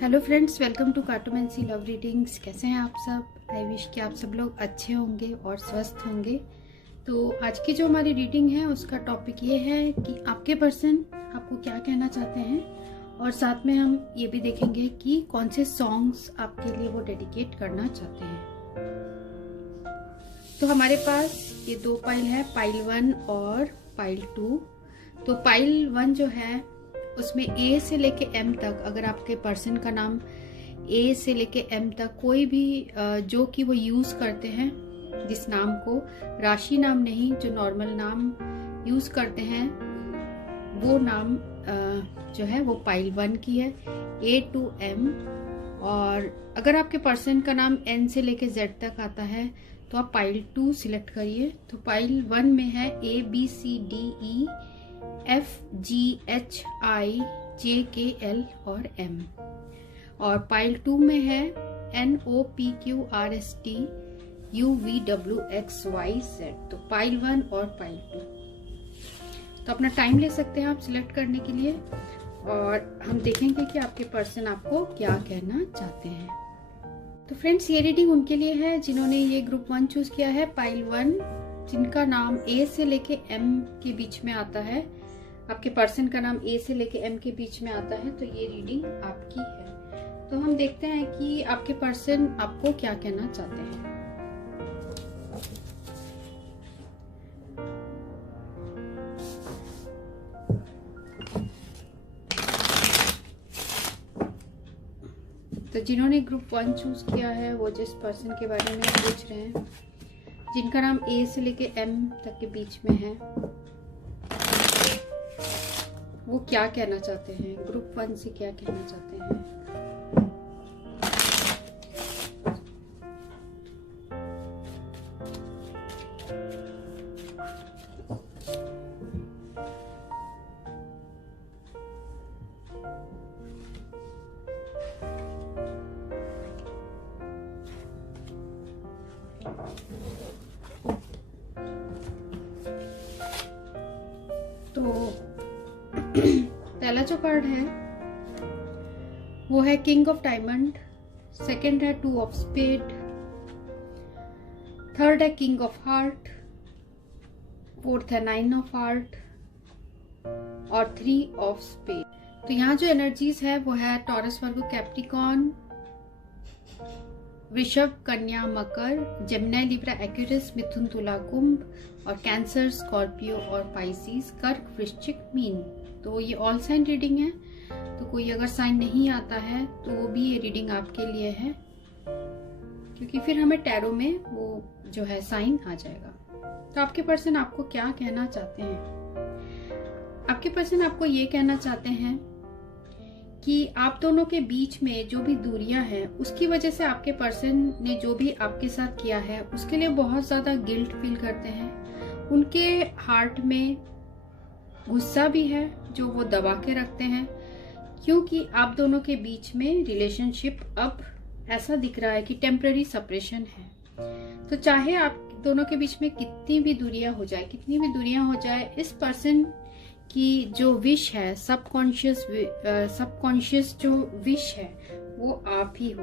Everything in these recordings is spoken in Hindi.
Hello friends, welcome to cartomancy love readings. कैसे हैं आप सब? आई विश कि आप सब लोग अच्छे होंगे और स्वस्थ होंगे। तो आज की जो हमारी रीडिंग है उसका टॉपिक ये है कि आपके पर्सन आपको क्या कहना चाहते हैं, और साथ में हम ये भी देखेंगे कि कौन से सॉन्ग्स आपके लिए वो डेडिकेट करना चाहते हैं। तो हमारे पास ये दो पाइल है, पाइल 1 और पाइल 2। तो पाइल 1 जो है उसमें ए से लेके एम तक, अगर आपके पर्सन का नाम ए से लेके एम तक कोई भी जो कि वो यूज करते हैं, जिस नाम को राशि नाम नहीं, जो नॉर्मल नाम यूज करते हैं वो नाम जो है वो पाइल 1 की है, ए टू एम। और अगर आपके पर्सन का नाम एन से लेके जेड तक आता है तो आप पाइल 2 सिलेक्ट करिए। तो पाइल 1 में है A B C D E F G H I J K L और M, और पाइल 2 में है N O P Q R S T U V W X Y Z। तो पाइल 1 और पाइल 2। तो अपना टाइम ले सकते हैं आप सिलेक्ट करने के लिए, और हम देखेंगे कि आपके पर्सन आपको क्या कहना चाहते हैं। तो फ्रेंड्स, ये रीडिंग उनके लिए है जिन्होंने ये ग्रुप 1 चूज किया है, पाइल 1, जिनका नाम ए से लेके एम के बीच में आता है। आपके पर्सन का नाम ए से लेके एम के बीच में आता है, तो ये रीडिंग आपकी है। तो हम देखते हैं कि आपके पर्सन आपको क्या कहना चाहते हैं। तो जिन्होंने ग्रुप 1 चूज किया है वो जिस पर्सन के बारे में पूछ रहे हैं, जिनका नाम ए से लेके एम तक के बीच में है, वो क्या कहना चाहते हैं, ग्रुप 1 से क्या कहना चाहते हैं। तो पहला जो कार्ड है वो है किंग ऑफ डायमंड, सेकंड है 2 ऑफ स्पेड, थर्ड है किंग ऑफ हार्ट, फोर्थ है 9 ऑफ हार्ट और 3 ऑफ स्पेड। तो यहाँ जो एनर्जीज है वो है टॉरस, वर्गो, कैप्रिकॉर्न, वृषभ, कन्या, मकर, जेमिनी, लिब्रा, एक्वेरियस, मिथुन, तुला, कुंभ, और कैंसर, स्कॉर्पियो और पाइसिस, कर्क, वृश्चिक, मीन। तो ये ऑल साइन रीडिंग है। तो कोई अगर साइन नहीं आता है तो वो भी ये रीडिंग आपके लिए है, क्योंकि फिर हमें टैरो में वो जो है साइन आ जाएगा। तो आपके पर्सन आपको क्या कहना चाहते हैं? आपके पर्सन आपको ये कहना चाहते हैं कि आप दोनों के बीच में जो भी दूरियां हैं उसकी वजह से आपके पर्सन ने जो भी आपके साथ किया है उसके लिए बहुत ज्यादा गिल्ट फील करते हैं। उनके हार्ट में गुस्सा भी है जो वो दबा के रखते हैं, क्योंकि आप दोनों के बीच में रिलेशनशिप अब ऐसा दिख रहा है कि टेम्पररी सेपरेशन है। तो चाहे आप दोनों के बीच में कितनी भी दूरियां हो जाए, इस पर्सन की जो विश है, सबकॉन्शियस जो विश है वो आप ही हो।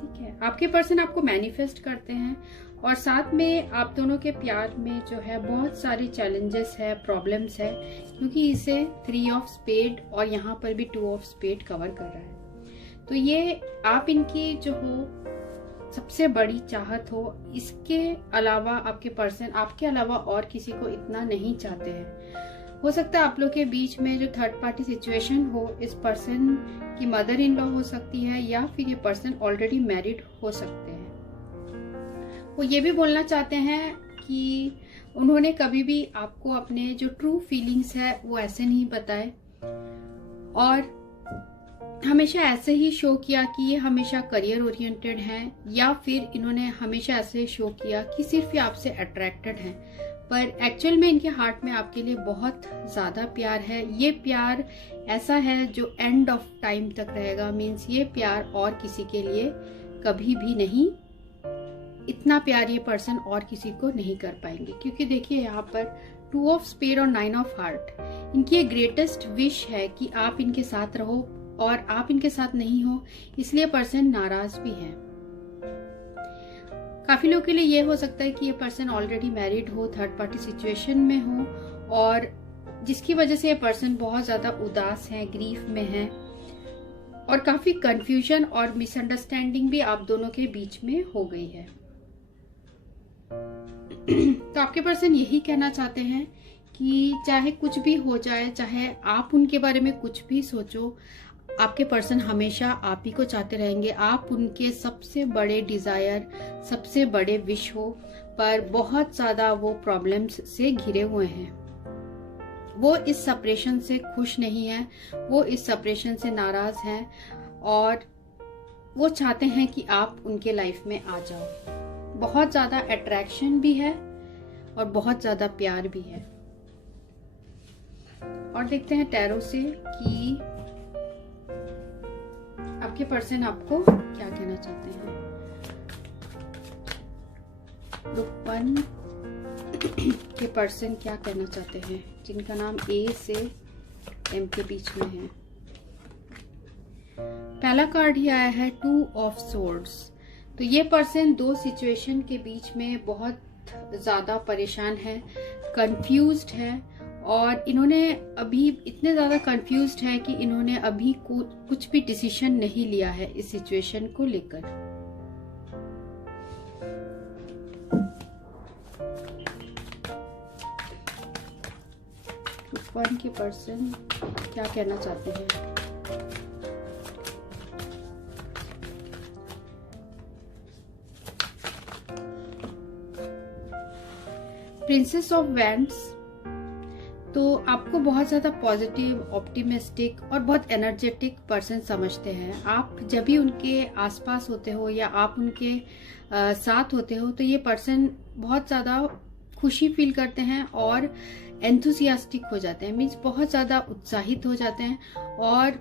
ठीक है, आपके पर्सन आपको मैनिफेस्ट करते हैं, और साथ में आप दोनों के प्यार में जो है बहुत सारे चैलेंजेस है, प्रॉब्लम्स है, क्योंकि इसे 3 ऑफ स्पेड और यहाँ पर भी 2 ऑफ स्पेड कवर कर रहा है। तो ये आप इनकी जो हो सबसे बड़ी चाहत हो, इसके अलावा आपके पर्सन आपके अलावा और किसी को इतना नहीं चाहते हैं। हो सकता है आप लोग के बीच में जो थर्ड पार्टी सिचुएशन हो, इस पर्सन की मदर इन लॉ हो सकती है, या फिर ये पर्सन ऑलरेडी मैरिड हो सकते हैं। वो ये भी बोलना चाहते हैं कि उन्होंने कभी भी आपको अपने जो ट्रू फीलिंग्स है वो ऐसे नहीं बताए, और हमेशा ऐसे ही शो किया कि ये हमेशा करियर ओरिएंटेड हैं, या फिर इन्होंने हमेशा ऐसे शो किया कि सिर्फ ये आपसे अट्रैक्टेड हैं, पर एक्चुअल में इनके हार्ट में आपके लिए बहुत ज्यादा प्यार है। ये प्यार ऐसा है जो एंड ऑफ टाइम तक रहेगा। मीन्स ये प्यार और किसी के लिए कभी भी नहीं, इतना प्यार ये पर्सन और किसी को नहीं कर पाएंगे, क्योंकि देखिए यहाँ पर 2 ऑफ स्पेड और 9 ऑफ हार्ट, इनकी ग्रेटेस्ट विश है कि आप इनके साथ रहो और आप इनके साथ नहीं हो, इसलिए पर्सन नाराज भी है। काफी लोगों के लिए ये हो सकता है कि ये पर्सन ऑलरेडी मैरिड हो, थर्ड पार्टी सिचुएशन में हो, और जिसकी वजह से ये पर्सन बहुत ज्यादा उदास है, ग्रीफ में है, और काफी कंफ्यूजन और मिसअंडरस्टैंडिंग भी आप दोनों के बीच में हो गई है। तो आपके पर्सन यही कहना चाहते हैं कि चाहे कुछ भी हो जाए, चाहे आप उनके बारे में कुछ भी सोचो, आपके पर्सन हमेशा आप ही को चाहते रहेंगे। आप उनके सबसे बड़े डिजायर, सबसे बड़े विश हो, पर बहुत ज्यादा वो प्रॉब्लम्स से घिरे हुए हैं। वो इस सेपरेशन से खुश नहीं है, वो इस सेपरेशन से नाराज हैं, और वो चाहते हैं कि आप उनके लाइफ में आ जाओ। बहुत ज्यादा अट्रैक्शन भी है और बहुत ज्यादा प्यार भी है। और देखते हैं टैरो से कि आपके पर्सन आपको क्या कहना चाहते हैं। ग्रुप 1 के पर्सन क्या कहना चाहते हैं, जिनका नाम ए से एम के बीच में है। पहला कार्ड ही आया है 2 ऑफ सोर्ड्स। तो ये पर्सन 2 सिचुएशन के बीच में बहुत ज्यादा परेशान है, कंफ्यूज्ड है, और इन्होंने अभी इतने ज्यादा कंफ्यूज्ड है कि इन्होंने अभी कुछ भी डिसीजन नहीं लिया है इस सिचुएशन को लेकर। वन के पर्सन क्या कहना चाहते हैं। Princess of wands. तो आपको बहुत ज्यादा पॉजिटिव, ऑप्टिमिस्टिक और बहुत एनर्जेटिक पर्सन समझते हैं। आप जब भी उनके आसपास होते हो या आप उनके साथ होते हो, तो ये पर्सन बहुत ज्यादा खुशी फील करते हैं और एंथुसियास्टिक हो जाते हैं, मीन्स बहुत ज्यादा उत्साहित हो जाते हैं और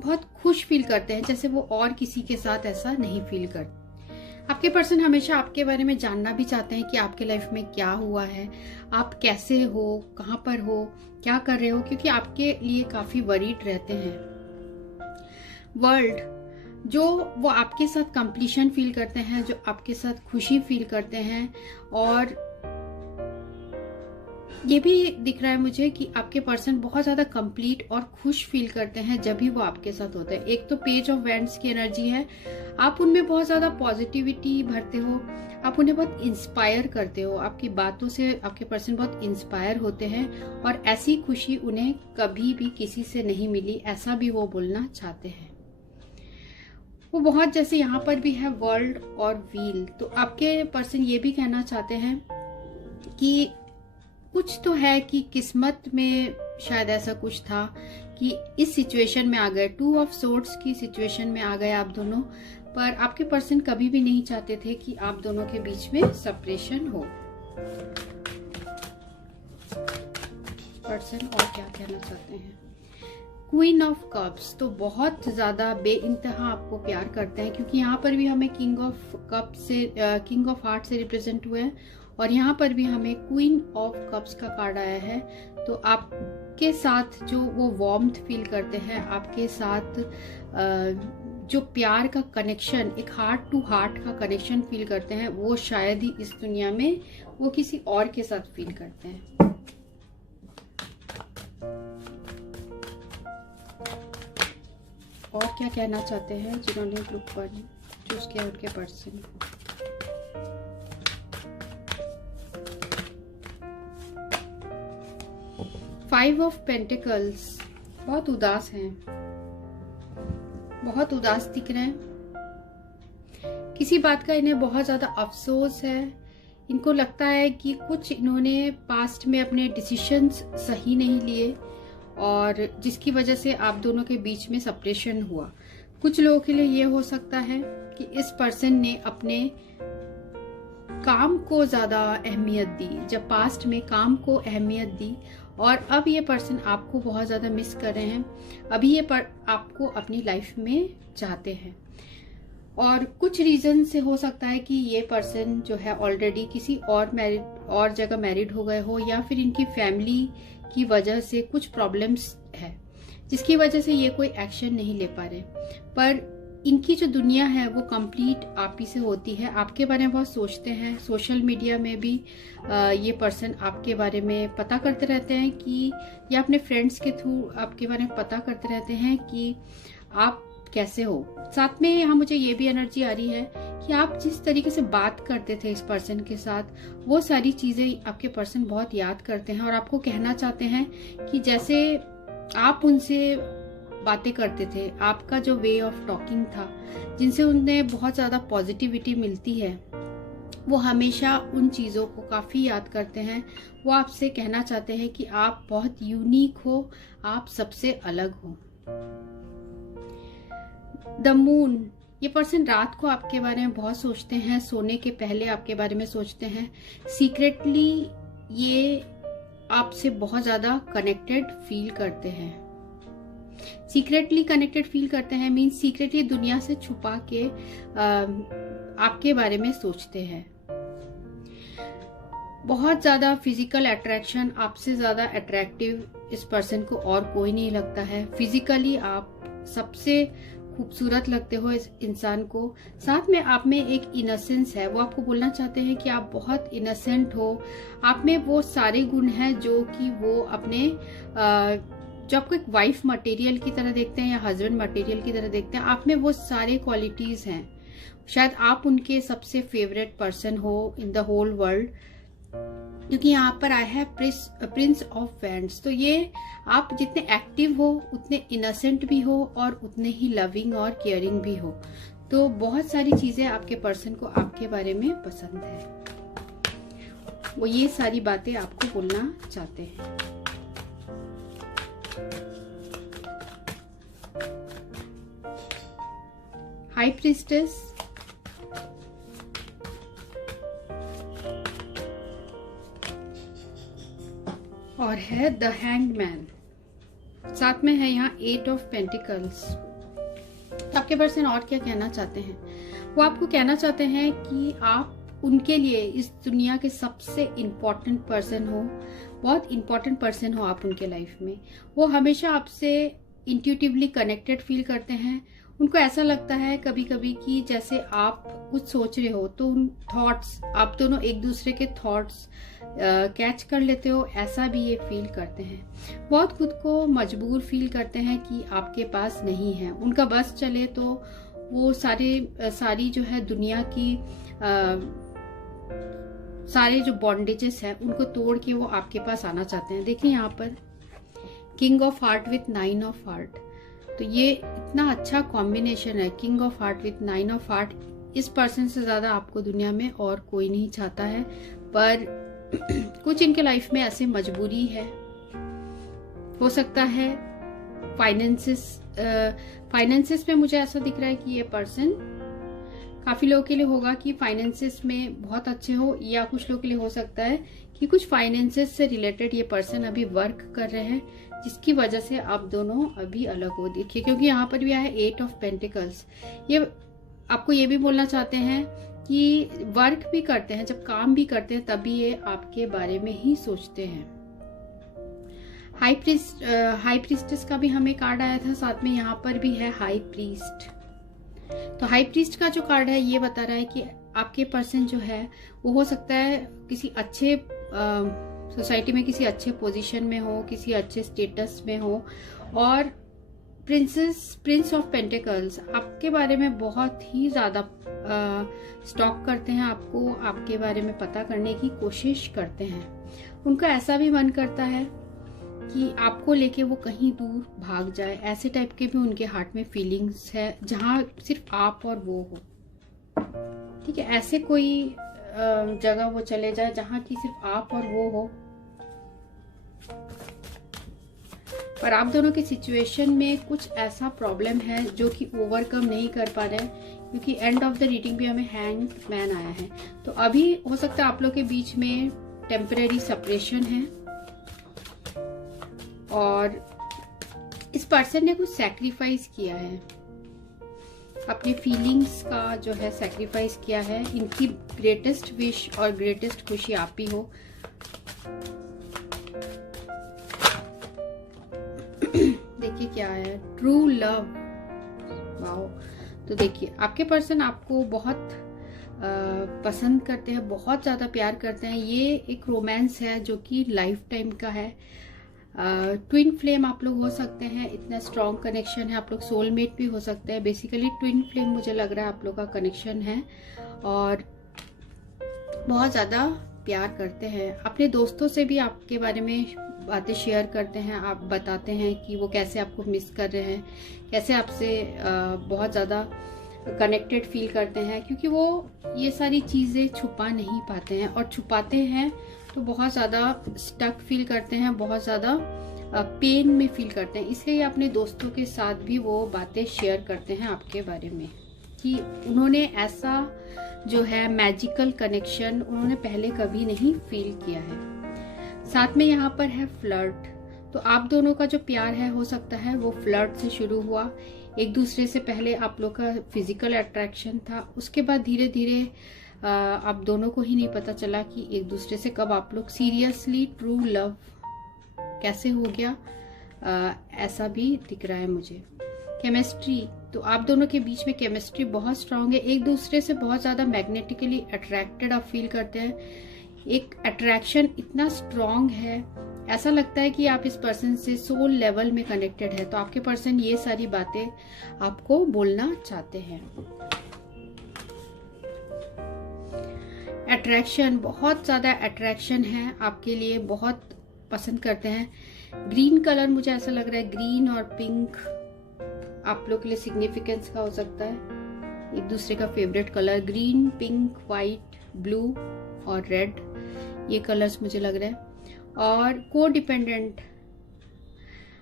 बहुत खुश फील करते हैं, जैसे वो और किसी के साथ ऐसा नहीं फील करते। आपके पर्सन हमेशा आपके बारे में जानना भी चाहते हैं कि आपके लाइफ में क्या हुआ है, आप कैसे हो, कहाँ पर हो, क्या कर रहे हो, क्योंकि आपके लिए काफी वरीड रहते हैं। वर्ल्ड, जो वो आपके साथ कंप्लीशन फील करते हैं, जो आपके साथ खुशी फील करते हैं, और ये भी दिख रहा है मुझे कि आपके पर्सन बहुत ज्यादा कंप्लीट और खुश फील करते हैं जब भी वो आपके साथ होते हैं। एक तो पेज ऑफ वैंड्स की एनर्जी है, आप उनमें बहुत ज्यादा पॉजिटिविटी भरते हो, आप उन्हें बहुत इंस्पायर करते हो, आपकी बातों से आपके पर्सन बहुत इंस्पायर होते हैं, और ऐसी खुशी उन्हें कभी भी किसी से नहीं मिली, ऐसा भी वो बोलना चाहते हैं। वो बहुत, जैसे यहाँ पर भी है वर्ल्ड और व्हील, तो आपके पर्सन ये भी कहना चाहते हैं कि कुछ तो है कि किस्मत में शायद ऐसा कुछ था कि इस सिचुएशन में आ गए, 2 ऑफ सोर्ड्स की सिचुएशन में आ गए आप दोनों, पर आपके पर्सन कभी भी नहीं चाहते थे कि आप दोनों के बीच में सेपरेशन हो। पर्सन और क्या कहना चाहते हैं। क्वीन ऑफ कप्स, तो बहुत ज्यादा बेइंतहा आपको प्यार करते हैं, क्योंकि यहाँ पर भी हमें किंग ऑफ कप से, किंग ऑफ हार्ट से रिप्रेजेंट हुए हैं, और यहाँ पर भी हमें क्वीन ऑफ कप्स का कार्ड आया है। तो आपके साथ जो वो वार्मथ फील करते हैं, आपके साथ जो प्यार का कनेक्शन, एक हार्ट टू हार्ट का कनेक्शन फील करते हैं, वो शायद ही इस दुनिया में वो किसी और के साथ फील करते हैं। और क्या कहना चाहते हैं जिन्होंने ग्रुप 1 चूज किया उनके पर्सन। फाइव ऑफ पेंटिकल्स, बहुत उदास हैं, बहुत उदास दिख रहे हैं। किसी बात का इन्हें बहुत ज्यादा अफसोस है। इनको लगता है कि कुछ इन्होंने पास्ट में अपने डिसीजंस सही नहीं लिए, और जिसकी वजह से आप दोनों के बीच में सेपरेशन हुआ। कुछ लोगों के लिए ये हो सकता है कि इस पर्सन ने अपने काम को ज्यादा अहमियत दी, जब पास्ट में काम को अहमियत दी, और अब ये पर्सन आपको बहुत ज्यादा मिस कर रहे हैं। अभी ये आपको अपनी लाइफ में चाहते हैं, और कुछ रीजन से हो सकता है कि ये पर्सन जो है ऑलरेडी किसी और जगह मैरिड हो गए हो, या फिर इनकी फैमिली की वजह से कुछ प्रॉब्लम्स है, जिसकी वजह से ये कोई एक्शन नहीं ले पा रहे। पर इनकी जो दुनिया है वो कंप्लीट आप ही से होती है, आपके बारे में बहुत सोचते हैं। सोशल मीडिया में भी ये पर्सन आपके बारे में पता करते रहते हैं कि, या अपने फ्रेंड्स के थ्रू आपके बारे में पता करते रहते हैं कि आप कैसे हो। साथ में यहाँ मुझे ये भी एनर्जी आ रही है कि आप जिस तरीके से बात करते थे इस पर्सन के साथ, वो सारी चीजें आपके पर्सन बहुत याद करते हैं और आपको कहना चाहते हैं कि जैसे आप उनसे बातें करते थे, आपका जो वे ऑफ टॉकिंग था, जिनसे उन्हें बहुत ज्यादा पॉजिटिविटी मिलती है, वो हमेशा उन चीजों को काफी याद करते हैं। वो आपसे कहना चाहते हैं कि आप बहुत यूनिक हो, आप सबसे अलग हो। द मून, ये पर्सन रात को आपके बारे में बहुत सोचते हैं, सोने के पहले आपके बारे में सोचते हैं। सीक्रेटली ये आपसे बहुत ज्यादा कनेक्टेड फील करते हैं। सीक्रेटली कनेक्टेड फील करते हैं मीन्स सीक्रेटली दुनिया से छुपा के आपके बारे में सोचते हैं। बहुत ज्यादा फिजिकल अट्रैक्शन, आपसे ज्यादा अट्रैक्टिव इस पर्सन को और कोई नहीं लगता है। फिजिकली आप सबसे खूबसूरत लगते हो इस इंसान को। साथ में आप में एक इनोसेंस है, वो आपको बोलना चाहते हैं कि आप बहुत इनोसेंट हो। आप में वो सारे गुण हैं जो कि वो अपने जो आपको एक वाइफ मटेरियल की तरह देखते हैं या हस्बैंड मटेरियल की तरह देखते हैं, आप में वो सारे क्वालिटीज हैं। शायद आप उनके सबसे फेवरेट पर्सन हो इन द होल वर्ल्ड, क्योंकि यहाँ पर आया है प्रिंस ऑफ वैंड्स। तो ये आप जितने एक्टिव हो उतने इनोसेंट भी हो और उतने ही लविंग और केयरिंग भी हो। तो बहुत सारी चीजें आपके पर्सन को आपके बारे में पसंद है, वो ये सारी बातें आपको बोलना चाहते हैं। हाई प्रीस्टेस, और है द हैंग्ड मैन। साथ में है यहाँ 8 ऑफ पेंटिकल्स। तो आपके पर्सन और क्या कहना चाहते हैं? वो आपको कहना चाहते हैं कि आप उनके लिए इस दुनिया के सबसे इम्पोर्टेंट पर्सन हो, बहुत इम्पोर्टेंट पर्सन हो आप उनके लाइफ में। वो हमेशा आपसे इंट्यूटिवली कनेक्टेड फील करते हैं। उनको ऐसा लगता है कभी कभी कि जैसे आप कुछ सोच रहे हो तो उन थॉट्स, आप दोनों एक दूसरे के थॉट्स कैच कर लेते हो, ऐसा भी ये फील करते हैं। बहुत खुद को मजबूर फील करते हैं कि आपके पास नहीं है। उनका बस चले तो वो सारी जो है दुनिया की सारे जो बॉन्डेजेस है उनको तोड़ के वो आपके पास आना चाहते हैं। देखिए यहाँ पर king of heart with 9 of heart, तो ये इतना अच्छा कॉम्बिनेशन है। King of heart with 9 of heart, इस पर्सन से ज्यादा आपको दुनिया में और कोई नहीं चाहता है। पर कुछ इनके लाइफ में ऐसे मजबूरी है, हो सकता है फाइनेंसिस में मुझे ऐसा दिख रहा है कि ये पर्सन काफी लोगों के लिए होगा कि फाइनेंसिस में बहुत अच्छे हो, या कुछ लोगों के लिए हो सकता है कि कुछ फाइनेंसिस से रिलेटेड ये पर्सन अभी वर्क कर रहे हैं, जिसकी वजह से आप दोनों अभी अलग हो। देखिए क्योंकि यहाँ पर भी आया है 8 ऑफ पेंटिकल्स। ये आपको ये भी बोलना चाहते हैं कि वर्क भी करते हैं, जब काम भी करते हैं तभी ये आपके बारे में ही सोचते हैं। हाई प्रीस्टेस का भी हमें कार्ड आया था, साथ में यहाँ पर भी है हाई प्रीस्ट। तो हाई प्रीस्ट का जो कार्ड है ये बता रहा है कि आपके पर्सन जो है वो हो सकता है किसी अच्छे सोसाइटी में, किसी अच्छे पोजीशन में हो, किसी अच्छे स्टेटस में हो, और प्रिंस ऑफ पेंटिकल्स आपके बारे में बहुत ही ज्यादा स्टॉक करते हैं, आपके बारे में पता करने की कोशिश करते हैं। उनका ऐसा भी मन करता है कि आपको लेके वो कहीं दूर भाग जाए, ऐसे टाइप के भी उनके हार्ट में फीलिंग्स है जहां सिर्फ आप और वो हो। ठीक है, ऐसे कोई जगह वो चले जाए जहां की सिर्फ आप और वो हो। पर आप दोनों की सिचुएशन में कुछ ऐसा प्रॉब्लम है जो कि ओवरकम नहीं कर पा रहे हैं, क्योंकि एंड ऑफ द रीडिंग भी हमें हैंग्ड मैन आया है। तो अभी हो सकता है आप लोग के बीच में टेम्परेरी सेपरेशन है, और इस पर्सन ने कुछ सैक्रिफाइस किया है, अपने फीलिंग्स का जो है सैक्रिफाइस किया है। इनकी ग्रेटेस्ट विश और ग्रेटेस्ट खुशी आप ही हो। देखिए देखिए क्या है, ट्रू लव। वाओ। तो देखिए आपके पर्सन आपको बहुत पसंद करते हैं, बहुत ज़्यादा प्यार करते हैं। ये एक रोमांस है जो कि लाइफ टाइम का है। ट्विन फ्लेम आप लोग हो सकते हैं, इतना स्ट्रॉन्ग कनेक्शन है। आप लोग सोलमेट भी हो सकते हैं। बेसिकली ट्विन फ्लेम मुझे लग रहा है आप लोग का कनेक्शन है, और बहुत ज़्यादा प्यार करते हैं। अपने दोस्तों से भी आपके बारे में बातें शेयर करते हैं। आप बताते हैं कि वो कैसे आपको मिस कर रहे हैं, कैसे आपसे बहुत ज़्यादा कनेक्टेड फील करते हैं, क्योंकि वो ये सारी चीज़ें छुपा नहीं पाते हैं, और छुपाते हैं तो बहुत ज़्यादा स्टक फील करते हैं, बहुत ज़्यादा पेन में फील करते हैं। इसलिए अपने दोस्तों के साथ भी वो बातें शेयर करते हैं आपके बारे में, कि उन्होंने ऐसा जो है मैजिकल कनेक्शन उन्होंने पहले कभी नहीं फील किया है। साथ में यहाँ पर है फ्लर्ट। तो आप दोनों का जो प्यार है हो सकता है वो फ्लर्ट से शुरू हुआ। एक दूसरे से पहले आप लोग का फिजिकल अट्रैक्शन था, उसके बाद धीरे धीरे आप दोनों को ही नहीं पता चला कि एक दूसरे से कब आप लोग सीरियसली ट्रू लव कैसे हो गया। ऐसा भी दिख रहा है मुझे। केमिस्ट्री, तो आप दोनों के बीच में केमिस्ट्री बहुत स्ट्रांग है। एक दूसरे से बहुत ज़्यादा मैग्नेटिकली अट्रैक्टेड आप फील करते हैं। एक अट्रैक्शन इतना स्ट्रांग है, ऐसा लगता है कि आप इस पर्सन से सोल लेवल में कनेक्टेड है। तो आपके पर्सन ये सारी बातें आपको बोलना चाहते हैं। अट्रैक्शन, बहुत ज़्यादा अट्रैक्शन है आपके लिए, बहुत पसंद करते हैं। ग्रीन कलर मुझे ऐसा लग रहा है, ग्रीन और पिंक आप लोग के लिए सिग्निफिकेंस का हो सकता है। एक दूसरे का favourite colour green, pink, white, blue और रेड, ये कलर्स मुझे लग रहा है। और को डिपेंडेंट,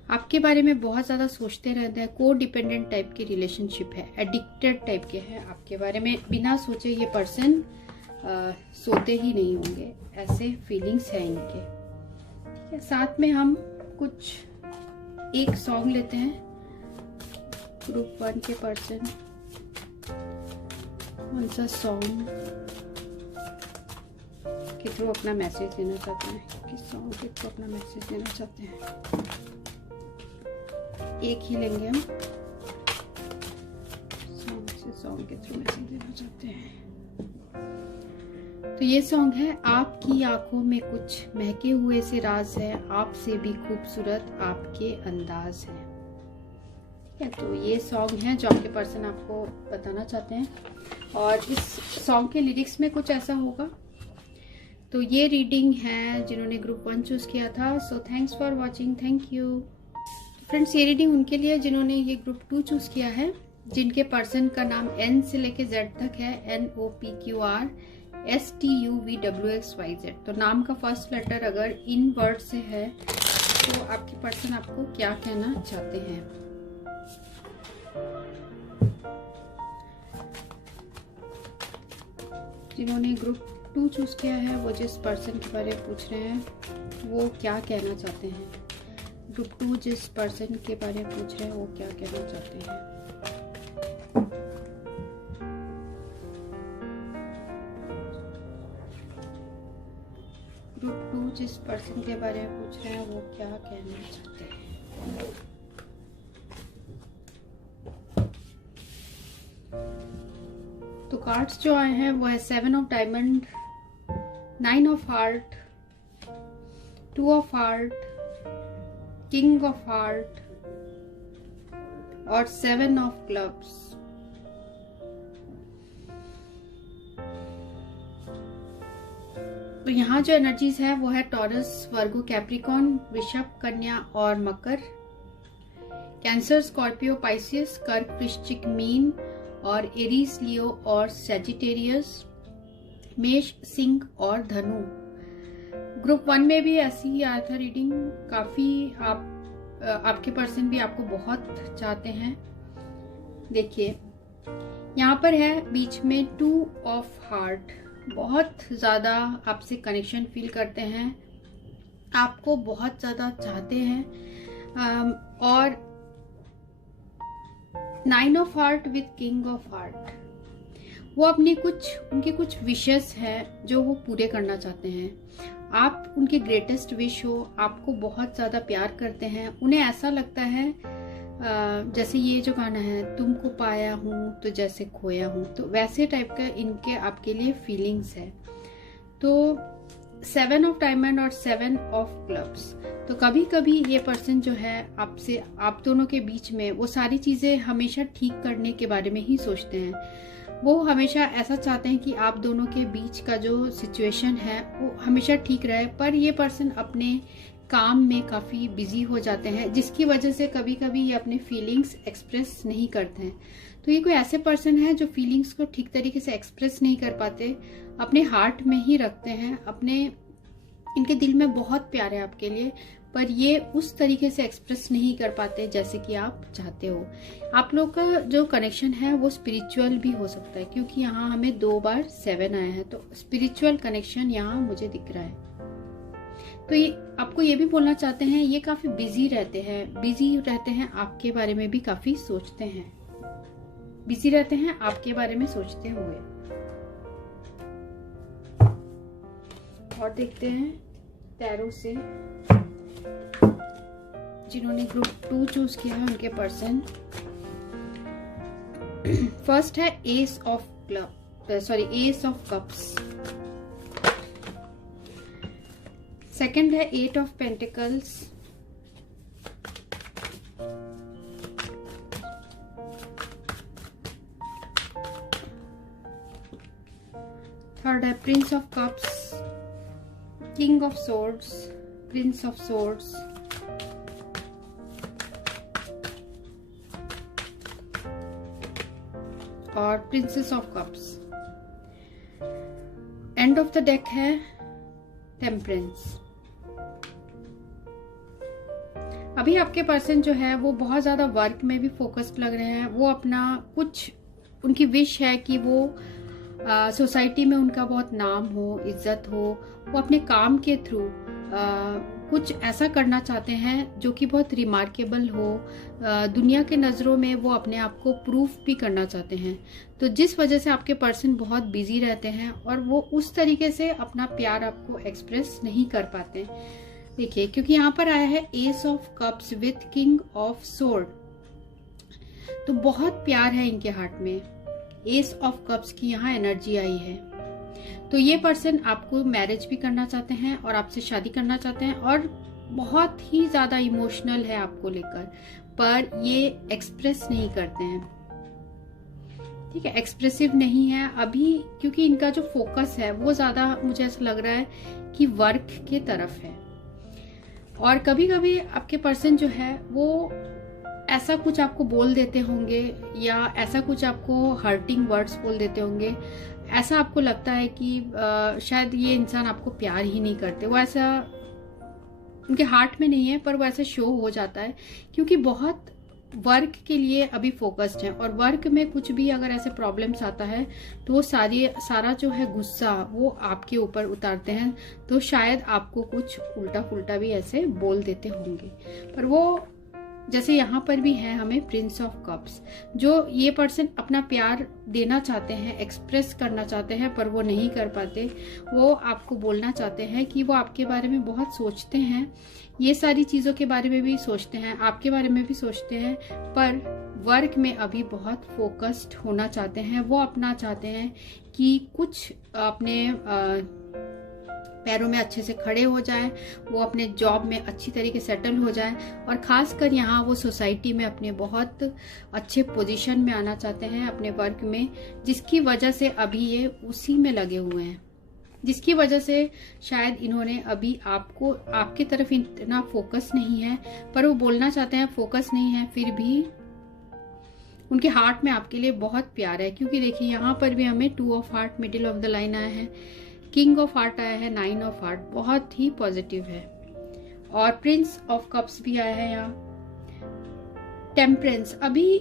आपके बारे में बहुत ज़्यादा सोचते रहते हैं। को डिपेंडेंट टाइप की रिलेशनशिप है, एडिक्टेड टाइप के हैं आपके बारे में। बिना सोचे ये पर्सन सोते ही नहीं होंगे, ऐसे फीलिंग्स हैं इनके। ठीक है, साथ में हम कुछ एक सॉन्ग लेते हैं। ग्रुप 1 के पर्सन कौन सा सॉन्ग के थ्रू अपना मैसेज देना चाहते हैं, किस सॉन्ग के थ्रू अपना मैसेज देना चाहते हैं। एक ही लेंगे हम, सॉन्ग के थ्रू मैसेज देना चाहते हैं। तो ये सॉन्ग है, आपकी आंखों में कुछ महके हुए से राज है, आपसे भी खूबसूरत आपके अंदाज है। तो ये सॉन्ग है जो आपके पर्सन आपको बताना चाहते हैं, और इस सॉन्ग के लिरिक्स में कुछ ऐसा होगा। तो ये रीडिंग है जिन्होंने ग्रुप 1 चूज किया था। So thanks for watching, thank you friends. ये रीडिंग उनके लिए जिन्होंने ये ग्रुप 2 चूज किया है, जिनके पर्सन का नाम N से लेके Z तक है, NOPQRSTUVWXYZ। तो नाम का फर्स्ट लेटर अगर इन वर्ड से है तो आपके पर्सन आपको क्या कहना चाहते हैं। जिन्होंने ग्रुप 2 चूज किया है वो जिस पर्सन के बारे में पूछ रहे हैं वो क्या कहना चाहते हैं। ग्रुप 2 जिस पर्सन के बारे में पूछ रहे हैं वो क्या कहना चाहते हैं। ग्रुप 2 जिस पर्सन के बारे में पूछ रहे हैं वो क्या कहना चाहते हैं। तो कार्ड्स जो आए हैं वो है 7 of diamond, 9 of heart, 2 of heart, king of heart और 7 ऑफ क्लब्स। तो यहाँ जो एनर्जीज है वो है टॉरस, वर्गो, कैप्रिकॉन, वृषभ, कन्या और मकर, कैंसर, स्कॉर्पियो, पाइसियस, कर्क, वृश्चिक, मीन और एरीज, लियो और सैजिटेरियस, मेष, सिंह और धनु। ग्रुप 1 में भी ऐसी ही आया था रीडिंग। काफी आपके पर्सन भी आपको बहुत चाहते हैं। देखिए यहाँ पर है बीच में 2 ऑफ हार्ट, बहुत ज्यादा आपसे कनेक्शन फील करते हैं, आपको बहुत ज्यादा चाहते हैं। और 9 of heart with king of heart, वो उनके कुछ विशेस है जो वो पूरे करना चाहते हैं। आप उनके ग्रेटेस्ट विश हो, आपको बहुत ज्यादा प्यार करते हैं। उन्हें ऐसा लगता है जैसे ये जो गाना है, तुमको पाया हूँ तो जैसे खोया हूँ, तो वैसे टाइप का इनके आपके लिए फीलिंग्स है। तो 7 ऑफ डायमंड और 7 ऑफ क्लब्स, तो कभी कभी ये पर्सन जो है आपसे, आप दोनों के बीच में वो सारी चीज़ें हमेशा ठीक करने के बारे में ही सोचते हैं। वो हमेशा ऐसा चाहते हैं कि आप दोनों के बीच का जो सिचुएशन है वो हमेशा ठीक रहे, पर ये पर्सन अपने काम में काफ़ी बिजी हो जाते हैं, जिसकी वजह से कभी कभी ये अपने फीलिंग्स एक्सप्रेस नहीं करते हैं। तो ये कोई ऐसे पर्सन है जो फीलिंग्स को ठीक तरीके से एक्सप्रेस नहीं कर पाते, अपने हार्ट में ही रखते हैं, अपने, इनके दिल में बहुत प्यार है आपके लिए, पर ये उस तरीके से एक्सप्रेस नहीं कर पाते जैसे कि आप चाहते हो। आप लोग का जो कनेक्शन है वो स्पिरिचुअल भी हो सकता है, क्योंकि यहाँ हमें 2 बार 7 आया है, तो स्पिरिचुअल कनेक्शन यहाँ मुझे दिख रहा है। तो ये आपको ये भी बोलना चाहते हैं, ये काफी बिजी रहते हैं, आपके बारे में भी काफी सोचते हैं, बिजी रहते हैं आपके बारे में सोचते हुए। और देखते हैं टैरो से जिन्होंने ग्रुप 2 चूज किया है उनके पर्सन। फर्स्ट है एस ऑफ कप्स, सेकंड है 8 ऑफ पेंटिकल्स, थर्ड है prince of cups, king of swords, prince of swords, और princess of cups. End of the deck है टेम्परेंस। अभी आपके पर्सन जो है वो बहुत ज्यादा वर्क में भी फोकस्ड लग रहे हैं। वो अपना कुछ, उनकी विश है कि वो सोसाइटी में उनका बहुत नाम हो, इज्जत हो, वो अपने काम के थ्रू कुछ ऐसा करना चाहते हैं जो कि बहुत रिमार्केबल हो, दुनिया के नज़रों में वो अपने आप को प्रूफ भी करना चाहते हैं। तो जिस वजह से आपके पर्सन बहुत बिजी रहते हैं और वो उस तरीके से अपना प्यार आपको एक्सप्रेस नहीं कर पाते। देखिए, क्योंकि यहाँ पर आया है ace of cups with king of sword, तो बहुत प्यार है इनके हार्ट में। एस ऑफ कप्स की यहाँ एनर्जी आई है, तो ये पर्सन आपको मैरिज भी करना चाहते हैं और आपसे शादी करना चाहते हैं और बहुत ही ज्यादा इमोशनल है आपको लेकर, पर ये एक्सप्रेस नहीं करते हैं। ठीक है, एक्सप्रेसिव नहीं है अभी, क्योंकि इनका जो फोकस है वो ज्यादा, मुझे ऐसा लग रहा है कि वर्क के तरफ है। और कभी कभी आपके पर्सन जो है वो ऐसा कुछ आपको बोल देते होंगे या ऐसा कुछ आपको हर्टिंग वर्ड्स बोल देते होंगे, ऐसा आपको लगता है कि शायद ये इंसान आपको प्यार ही नहीं करते। वो ऐसा उनके हार्ट में नहीं है, पर वो ऐसा शो हो जाता है क्योंकि बहुत वर्क के लिए अभी फोकस्ड है। और वर्क में कुछ भी अगर ऐसे प्रॉब्लम्स आता है तो वो सारा जो है गुस्सा वो आपके ऊपर उतारते हैं, तो शायद आपको कुछ उल्टा पुल्टा भी ऐसे बोल देते होंगे। पर वो जैसे यहाँ पर भी है हमें प्रिंस ऑफ कप्स, जो ये पर्सन अपना प्यार देना चाहते हैं, एक्सप्रेस करना चाहते हैं, पर वो नहीं कर पाते। वो आपको बोलना चाहते हैं कि वो आपके बारे में बहुत सोचते हैं, ये सारी चीज़ों के बारे में भी सोचते हैं, आपके बारे में भी सोचते हैं, पर वर्क में अभी बहुत फोकस्ड होना चाहते हैं। वो अपना चाहते हैं कि कुछ अपने पैरों में अच्छे से खड़े हो जाएं, वो अपने जॉब में अच्छी तरीके सेटल हो जाएं, और खासकर यहाँ वो सोसाइटी में अपने बहुत अच्छे पोजीशन में आना चाहते हैं अपने वर्क में, जिसकी वजह से अभी ये उसी में लगे हुए हैं, जिसकी वजह से शायद इन्होंने अभी आपके तरफ इतना फोकस नहीं है। पर वो बोलना चाहते हैं फोकस नहीं है, फिर भी उनके हार्ट में आपके लिए बहुत प्यार है। क्योंकि देखिए यहाँ पर भी हमें 2 of heart middle of the line आया है, किंग ऑफ हार्ट आया है, 9 ऑफ हार्ट, बहुत ही पॉजिटिव है, और प्रिंस ऑफ कप्स भी आया है यहाँ। टेम्परेंस, अभी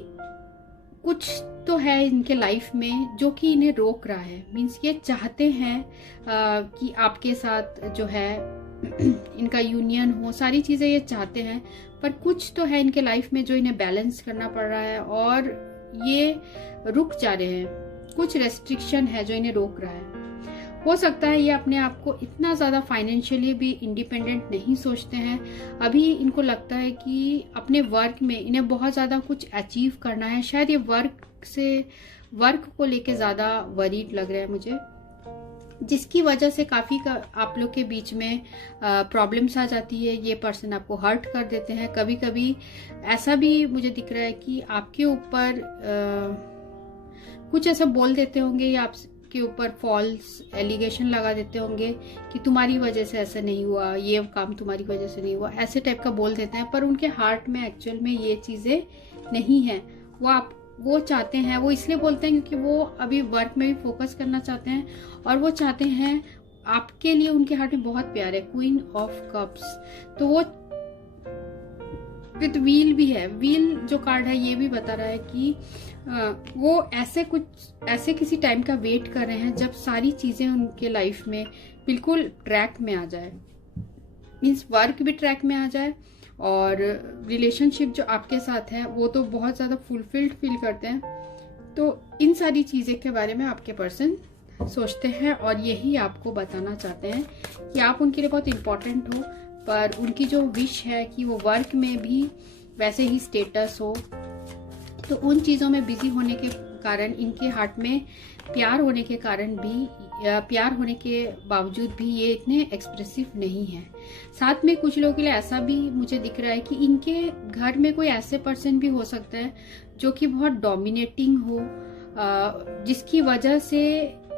कुछ तो है इनके लाइफ में जो कि इन्हें रोक रहा है, मीन्स ये चाहते हैं कि आपके साथ जो है इनका यूनियन हो, सारी चीजें ये चाहते हैं, पर कुछ तो है इनके लाइफ में जो इन्हें बैलेंस करना पड़ रहा है और ये रुक जा रहे हैं। कुछ रेस्ट्रिक्शन है जो इन्हें रोक रहा है। हो सकता है ये अपने आप को इतना ज़्यादा फाइनेंशियली भी इंडिपेंडेंट नहीं सोचते हैं। अभी इनको लगता है कि अपने वर्क में इन्हें बहुत ज़्यादा कुछ अचीव करना है। शायद ये वर्क को लेके ज़्यादा वरीड लग रहा है मुझे, जिसकी वजह से काफ़ी आप लोग के बीच में प्रॉब्लम्स आ जाती है। ये पर्सन आपको हर्ट कर देते हैं। कभी कभी ऐसा भी मुझे दिख रहा है कि आपके ऊपर कुछ ऐसा बोल देते होंगे या आपके ऊपर फॉल्स एलिगेशन लगा देते होंगे कि तुम्हारी वजह से ऐसा नहीं हुआ, ये काम तुम्हारी वजह से नहीं हुआ, ऐसे टाइप का बोल देते हैं। पर उनके हार्ट में एक्चुअल में ये चीज़ें नहीं है। वो चाहते हैं, वो इसलिए बोलते हैं क्योंकि वो अभी वर्क में भी फोकस करना चाहते हैं और वो चाहते हैं आपके लिए, उनके हार्ट में बहुत प्यार है। क्वीन ऑफ कप्स, तो वो विद व्हील भी है। व्हील जो कार्ड है ये भी बता रहा है कि वो ऐसे किसी टाइम का वेट कर रहे हैं जब सारी चीजें उनके लाइफ में बिल्कुल ट्रैक में आ जाए। मीन्स वर्क भी ट्रैक में आ जाए और रिलेशनशिप जो आपके साथ है वो तो बहुत ज़्यादा फुलफिल्ड फील करते हैं। तो इन सारी चीज़ें के बारे में आपके पर्सन सोचते हैं और यही आपको बताना चाहते हैं कि आप उनके लिए बहुत इम्पोर्टेंट हो। पर उनकी जो विश है कि वो वर्क में भी वैसे ही स्टेटस हो, तो उन चीज़ों में बिजी होने के कारण, इनके हार्ट में प्यार होने के कारण भी, प्यार होने के बावजूद भी ये इतने एक्सप्रेसिव नहीं है। साथ में कुछ लोगों के लिए ऐसा भी मुझे दिख रहा है कि इनके घर में कोई ऐसे पर्सन भी हो सकता है जो कि बहुत डोमिनेटिंग हो, जिसकी वजह से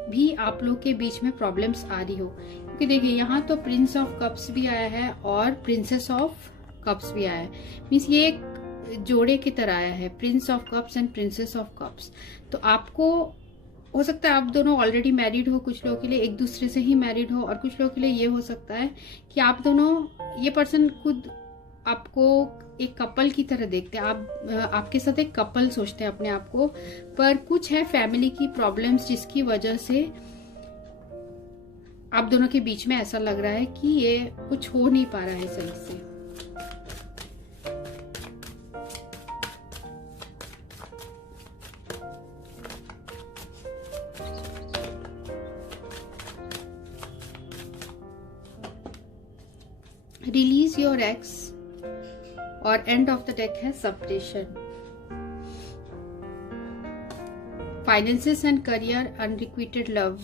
भी आप लोग के बीच में प्रॉब्लम्स आ रही हो। क्योंकि देखिए यहाँ तो प्रिंस ऑफ कप्स भी आया है और प्रिंसेस ऑफ कप्स भी आया है। मीन्स ये एक जोड़े की तरह आया है, prince of cups and princess of cups. तो आपको हो सकता है आप दोनों ऑलरेडी मैरिड हो, कुछ लोगों के लिए एक दूसरे से ही मैरिड हो, और कुछ लोगों के लिए ये हो सकता है कि आप दोनों, ये पर्सन खुद आपको एक कपल की तरह देखते हैं। आपके साथ एक कपल सोचते हैं अपने आप को, पर कुछ है फैमिली की प्रॉब्लम्स जिसकी वजह से आप दोनों के बीच में ऐसा लग रहा है कि ये कुछ हो नहीं पा रहा है सही से। रिलीज योर एक्स और एंड ऑफ द डेक है separation, finances and career, unrequited love.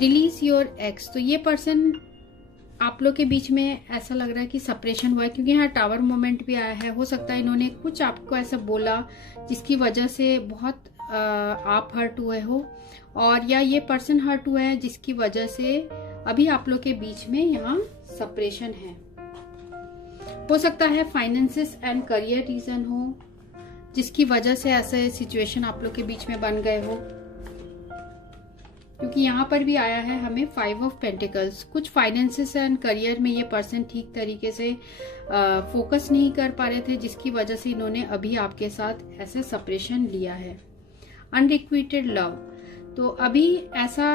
Release your x, तो ये पर्सन आप लोग के बीच में ऐसा लग रहा है कि सेपरेशन हुआ है, क्योंकि यहाँ टावर मोमेंट भी आया है। हो सकता है इन्होंने कुछ आपको ऐसा बोला जिसकी वजह से बहुत आप हर्ट हुए हो, और या ये पर्सन हर्ट हुआ है जिसकी वजह से अभी आप लोग के बीच में यहाँ सेपरेशन है। हो सकता है फाइनेंसेस एंड करियर रीजन हो जिसकी वजह से ऐसे सिचुएशन आप लोग के बीच में बन गए हो, क्योंकि यहाँ पर भी आया है हमें 5 ऑफ पेंटिकल्स। कुछ फाइनेंसेस एंड करियर में ये पर्सन ठीक तरीके से फोकस नहीं कर पा रहे थे, जिसकी वजह से इन्होंने अभी आपके साथ ऐसे सेपरेशन लिया है। अनरिक्विटेड लव, तो अभी ऐसा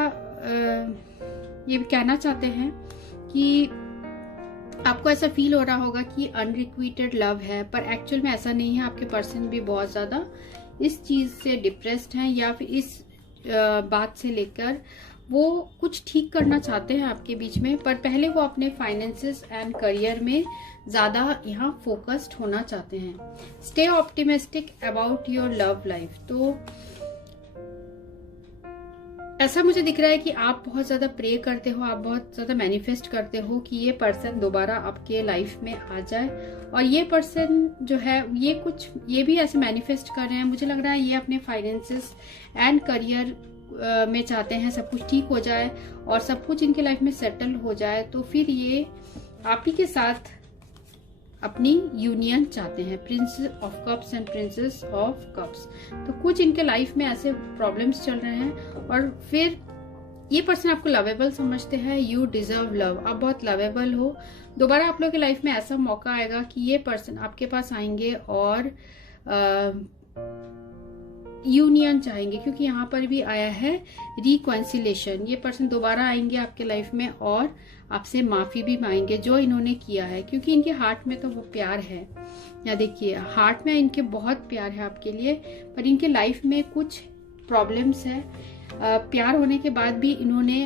ये कहना चाहते हैं कि आपको ऐसा फील हो रहा होगा कि अनरिक्विटेड लव है, पर एक्चुअल में ऐसा नहीं है। आपके पर्सन भी बहुत ज़्यादा इस चीज़ से डिप्रेस्ड हैं, या फिर इस बात से लेकर वो कुछ ठीक करना चाहते हैं आपके बीच में, पर पहले वो अपने फाइनेंसेस एंड करियर में ज़्यादा यहाँ फोकस्ड होना चाहते हैं। Stay optimistic about your love life, तो ऐसा मुझे दिख रहा है कि आप बहुत ज़्यादा प्रे करते हो, आप बहुत ज़्यादा मैनिफेस्ट करते हो कि ये पर्सन दोबारा आपके लाइफ में आ जाए। और ये पर्सन जो है ये भी ऐसे मैनिफेस्ट कर रहे हैं। मुझे लग रहा है ये अपने फाइनेंसेस एंड करियर में चाहते हैं सब कुछ ठीक हो जाए और सब कुछ इनके लाइफ में सेटल हो जाए, तो फिर ये आप ही के साथ अपनी यूनियन चाहते हैं। Prince of cups and princess of cups, तो कुछ इनके लाइफ में ऐसे प्रॉब्लम्स चल रहे हैं और फिर ये पर्सन आपको लवेबल समझते हैं। यू डिजर्व लव, आप बहुत लवेबल हो। दोबारा आप लोग की लाइफ में ऐसा मौका आएगा कि ये पर्सन आपके पास आएंगे और यूनियन चाहेंगे, क्योंकि यहाँ पर भी आया है रिकॉन्सिलेशन। ये पर्सन दोबारा आएंगे आपके लाइफ में और आपसे माफी भी मांगेंगे जो इन्होंने किया है, क्योंकि इनके हार्ट में तो वो प्यार है। या देखिए हार्ट में इनके बहुत प्यार है आपके लिए, पर इनके लाइफ में कुछ प्रॉब्लम्स है। प्यार होने के बाद भी इन्होंने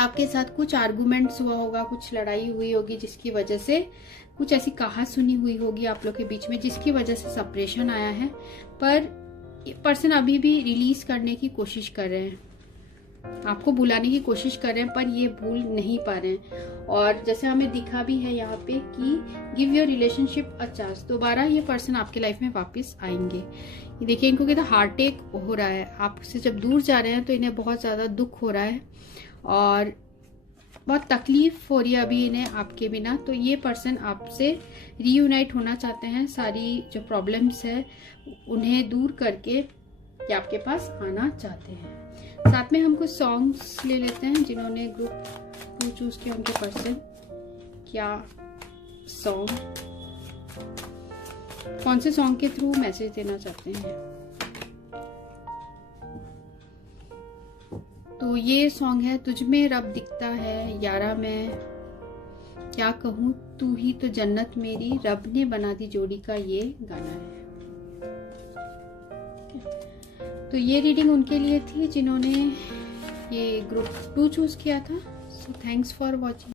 आपके साथ कुछ आर्गुमेंट्स हुआ होगा, कुछ लड़ाई हुई होगी, जिसकी वजह से कुछ ऐसी कहा सुनी हुई होगी आप लोग के बीच में, जिसकी वजह से सेपरेशन आया है। पर पर्सन अभी भी रिलीज करने की कोशिश कर रहे हैं, आपको भुलाने की कोशिश कर रहे हैं, पर ये भूल नहीं पा रहे हैं। और जैसे हमें दिखा भी है यहाँ पे कि give your relationship a chance, दोबारा ये पर्सन आपके लाइफ में वापस आएंगे। ये देखिए, इनको कितना हार्ट अटैक हो रहा है, आपसे जब दूर जा रहे हैं तो इन्हें बहुत ज्यादा दुख हो रहा है और बहुत तकलीफ हो रही है अभी इन्हें आपके बिना। तो ये पर्सन आपसे रीयूनाइट होना चाहते हैं, सारी जो प्रॉब्लम्स है उन्हें दूर करके ये आपके पास आना चाहते हैं। साथ में हम कुछ सॉन्ग्स ले लेते हैं जिन्होंने ग्रुप 2 चूज किया, उनके पर्सन क्या सॉन्ग, कौन से सॉन्ग के थ्रू मैसेज देना चाहते हैं। तो ये सॉन्ग है तुझ में रब दिखता है यारा, मैं क्या कहूँ तू ही तो जन्नत मेरी, रब ने बना दी जोड़ी का ये गाना है। तो ये रीडिंग उनके लिए थी जिन्होंने ये ग्रुप 2 चूज किया था। So thanks for watching.